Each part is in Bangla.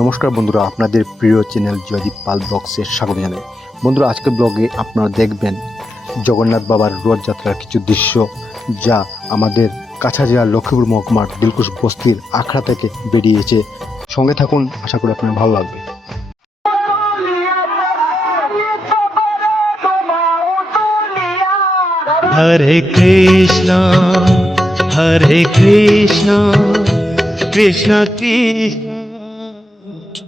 নমস্কার বন্ধুরা, আপনাদের প্রিয় চ্যানেল জয়দীপ পাল ব্লগসের স্বাগত জানাই। বন্ধুরা, আজকের ব্লগে আপনারা দেখবেন জগন্নাথ বাবার রথযাত্রার কিছু দৃশ্য যা আমাদের কাছা জেলার লক্ষ্মীপুর মহকুমার দিলকুশ বস্তির আখড়া থেকে বেরিয়েছে। সঙ্গে থাকুন, আশা করি আপনার ভালো লাগবে। হরে কৃষ্ণ হরে কৃষ্ণ কৃষ্ণ কৃষ্ণ।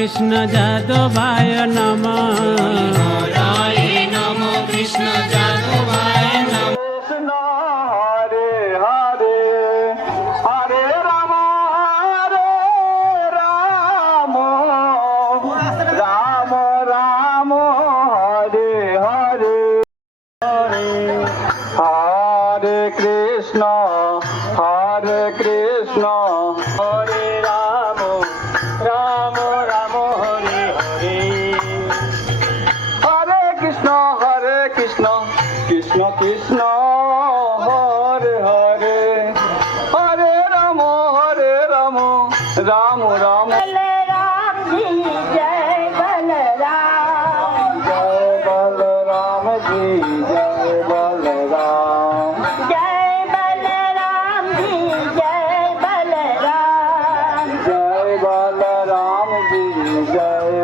কৃষ্ণ যাদবায় নম। নম কৃষ্ণ যাদবায় নম হরে হরে হরে রাম হরে রাম। রাম রাম राम राम राम जी जय बलराम जय बलराम जी जय बलराम जय बलराम जी जय बलराम जय बलराम जी जय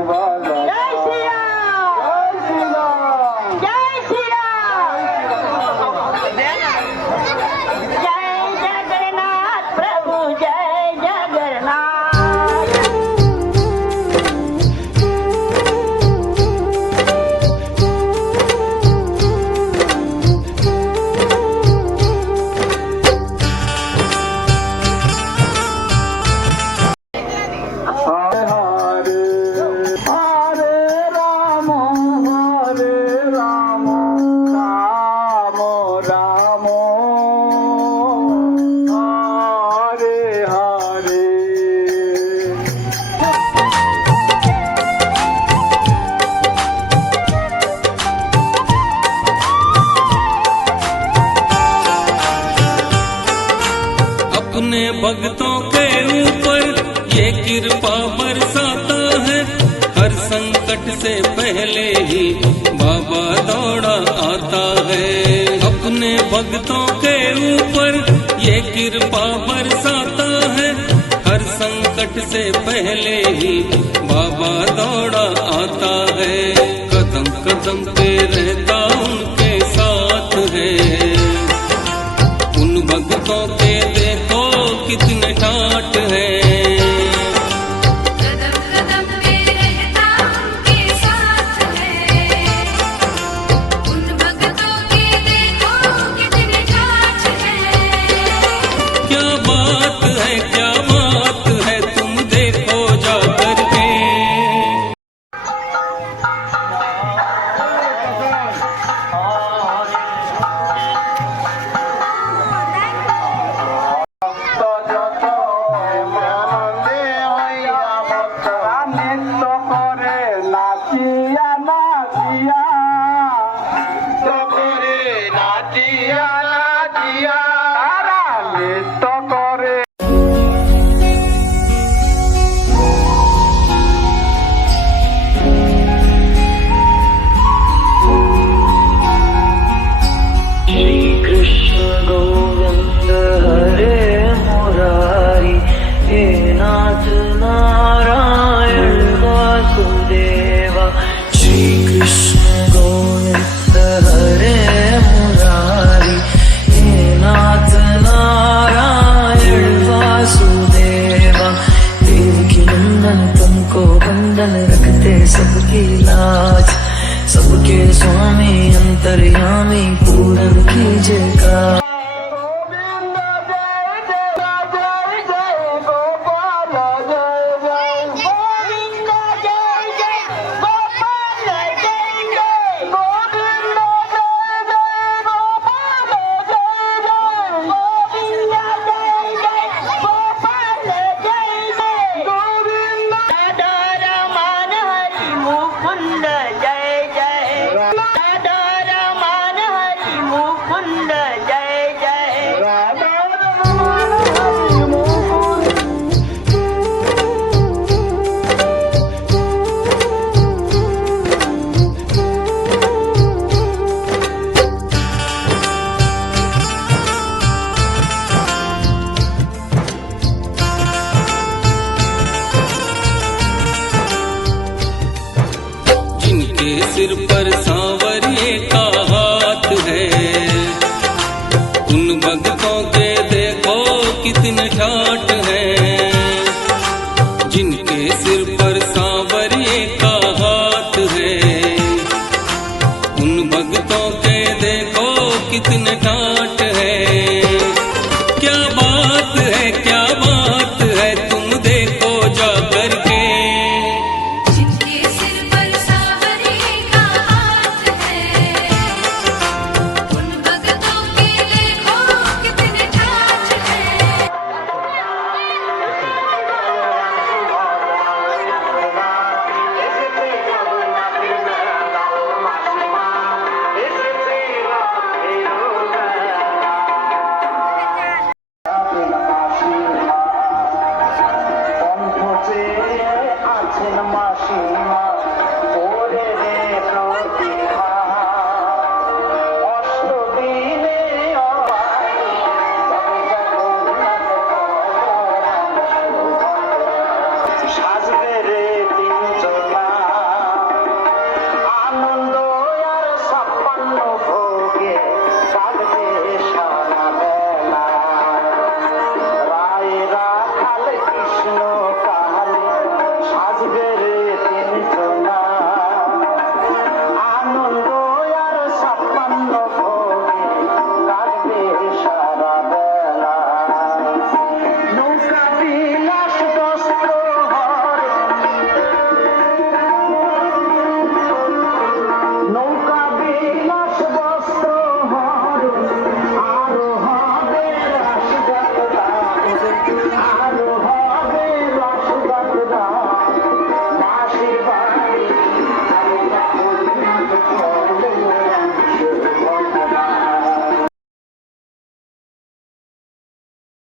रामो भक्तों के ऊपर ये कृपा बरसाता है। हर संकट से पहले ही बाबा दौड़ा आता है। अपने भक्तों के ऊपर ये कृपा बरसाता है। हर संकट से पहले ही बाबा दौड़ा आता है। कदम कदम पे रहता अंतर्यामी पूरन कीजिएगा देखो कितने